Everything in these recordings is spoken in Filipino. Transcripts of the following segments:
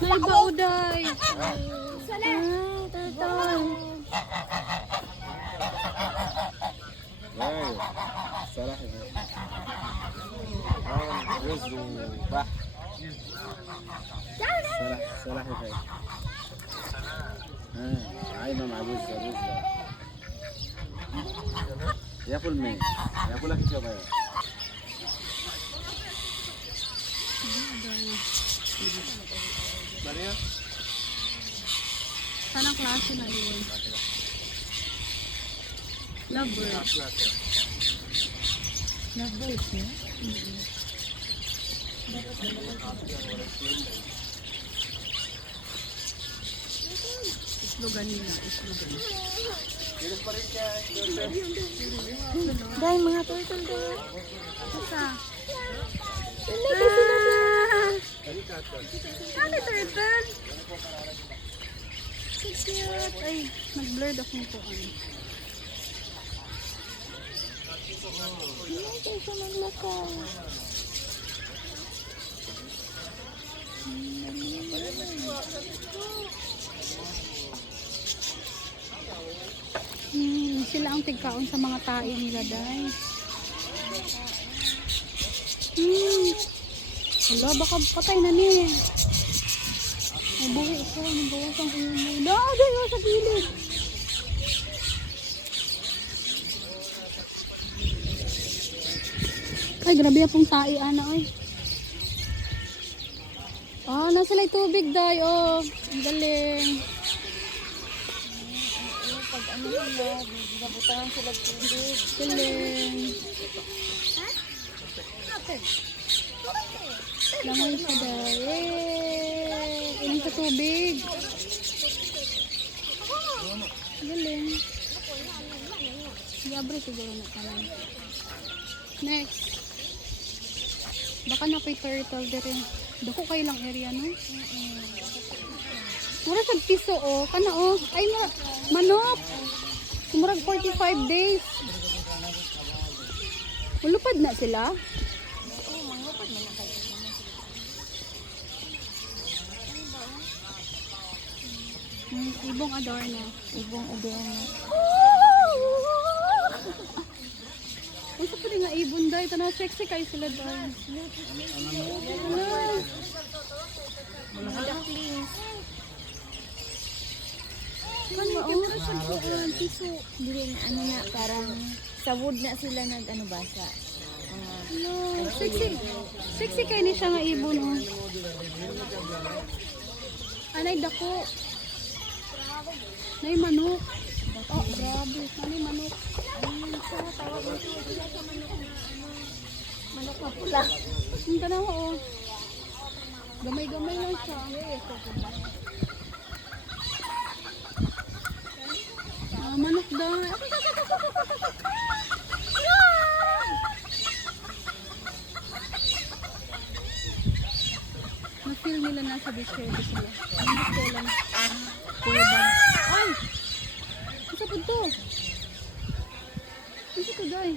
Naibauday. صراحة رز وبح صراحة هاي عايمة مع رز ياكل مين ياكل لك شباب Sana klase na yun. Lovebird. Lovebird niya? Islogan nila. Islogan. Dahil mga turtle daw. Isa. Ano turtle? So cute. Ay, nag-blurred akong po. Hindi kayo siya maglakay. Sila ang tigkaon sa mga tae nila, day. Wala, baka patay na niya. Mabuhi ito, nagawas ang ulo. Dayo sa gilid. Ay, grabe na pong tae, ana, ay. Nasa lay tubig, day, oh. Ang galing. Pag ano nila, binabutangan sila tubig. Galing. Langoy siya, day. Ilang sa tubig. Galing. Liabre siguro na pala. Next. Baka na kay turtle din. Dako kayo lang area, no? Mura sa piso, oh. Kana, oh. Ay, manok. Murag 45 days. Malupad na sila. Oo, mangupad na kayo. Ibong Adorno. Ibong Adorno. Ang sa pwede nga ibon, day. Tanaw sexy kayo sila, day. Mga ducklings. Dili na ano na, parang sa wood na sila ano ba sa Sexy. Sexy kayo ni siya nga ibon, oh. Anay dako. Nay manok. Oh, grabe. Anay manok. manok na pula. Ang tanaw, oh. Gamay-gamay lang siya. Manok daw. Na-feel nila nasa desierto sila. Manok daw lang. Kuban. Ay! Isa po to. Isa po, day.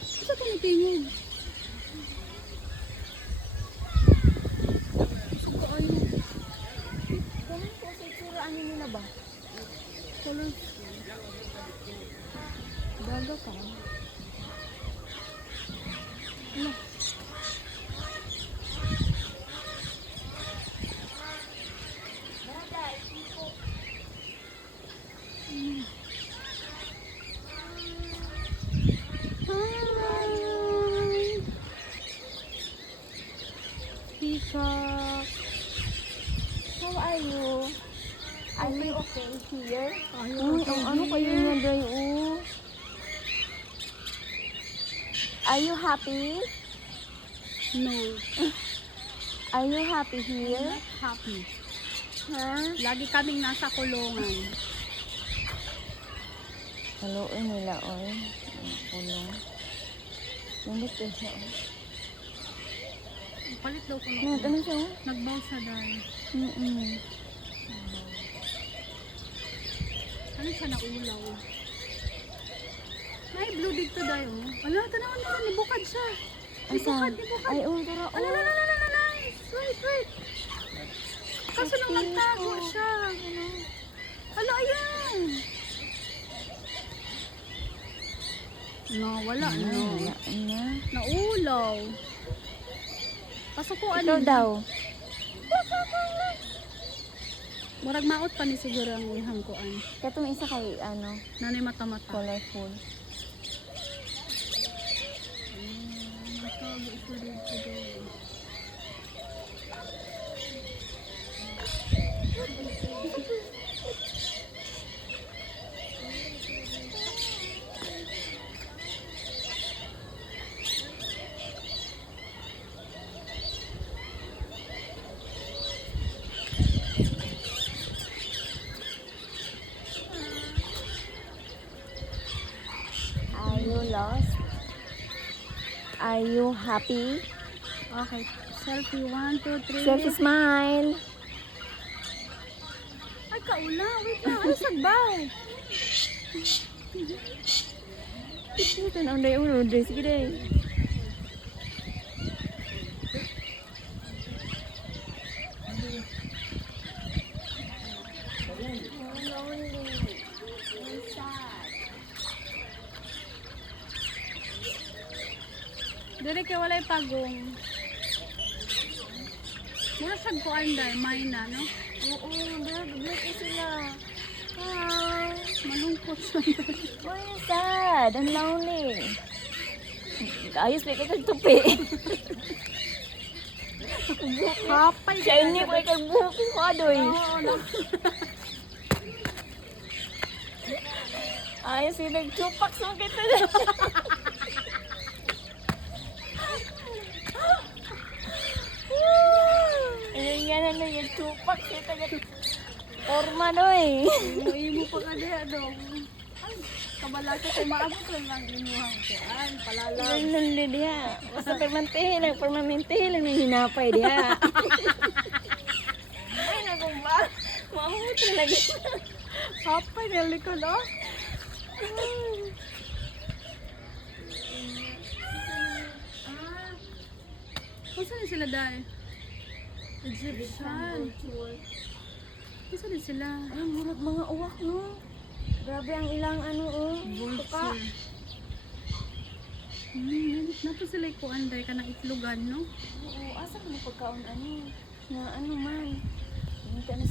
Isa po natingog. Ano nila ba? Color. Daga ka. Ano? Hi! Peacock. How are you? Are you okay here? Ayaw, Ano kayo nga day, oh? Are you happy? No. Are you happy here? Happy. Ha? Lagi kaming nasa kulungan. Haluin nila, oy. Kulong. Nandit din siya, oh. Palit daw ko Ano siya, oh? Nagbaw sa dahil. Ano siya na ulaw? Ay, blue dito dayo. Wala, tanawan na ni bukad siya. Asa? Ibukad. Ay, oh, tara, Ala, ala, ala, ala, ala. Wait. Kaso nang nagtago siya. Ala, ayan. No, wala no. Wala na. Naulaw. Pasukuan Ikaw daw. Murag maot pa ni siguro ang ihang kuan. Katong isa kay, ano, Nanay mata-mata. colorful. Nagtago siya dito daw. Are you lost? Are you happy? Okay. Selfie. 1, 2, 3. Selfie smile. Ay, kaula. Wait lang. Ano sagbaw? Ito na unday ulo. Sige day. Dire kay walay pagong. Mura siyang kuan dahil. Mayna, no? Oo, black sila. Hi. Malungkot siya. Why is sad? Ang lonely. Ayos ba kayo kagtupi? Kapay Siya ini ko kagbuhok ko adoy. Oo, no? Ayos yung nagtupak so kita na. Ayun nga na nagtupak siya taga forma doy. Imo pa ka diha dong. Ay, kabalaki kay maabot lang imuhang kuan. Palalag. Ayun lang diha. Basta permanente lang nang hinapay diha. Ay nagumba. Mamut na lagi. Kapay na likod, oh. Kung saan sila dahil? Egyptian. Kung saan sila? Ay, murag mga uwak no. Grabe ang ilang ano oh. Tuka. Nato sila ikuan dahil ka ng itlogan, no? Oo, asa ka na pagkaon ano? Na ano man. Hindi ka na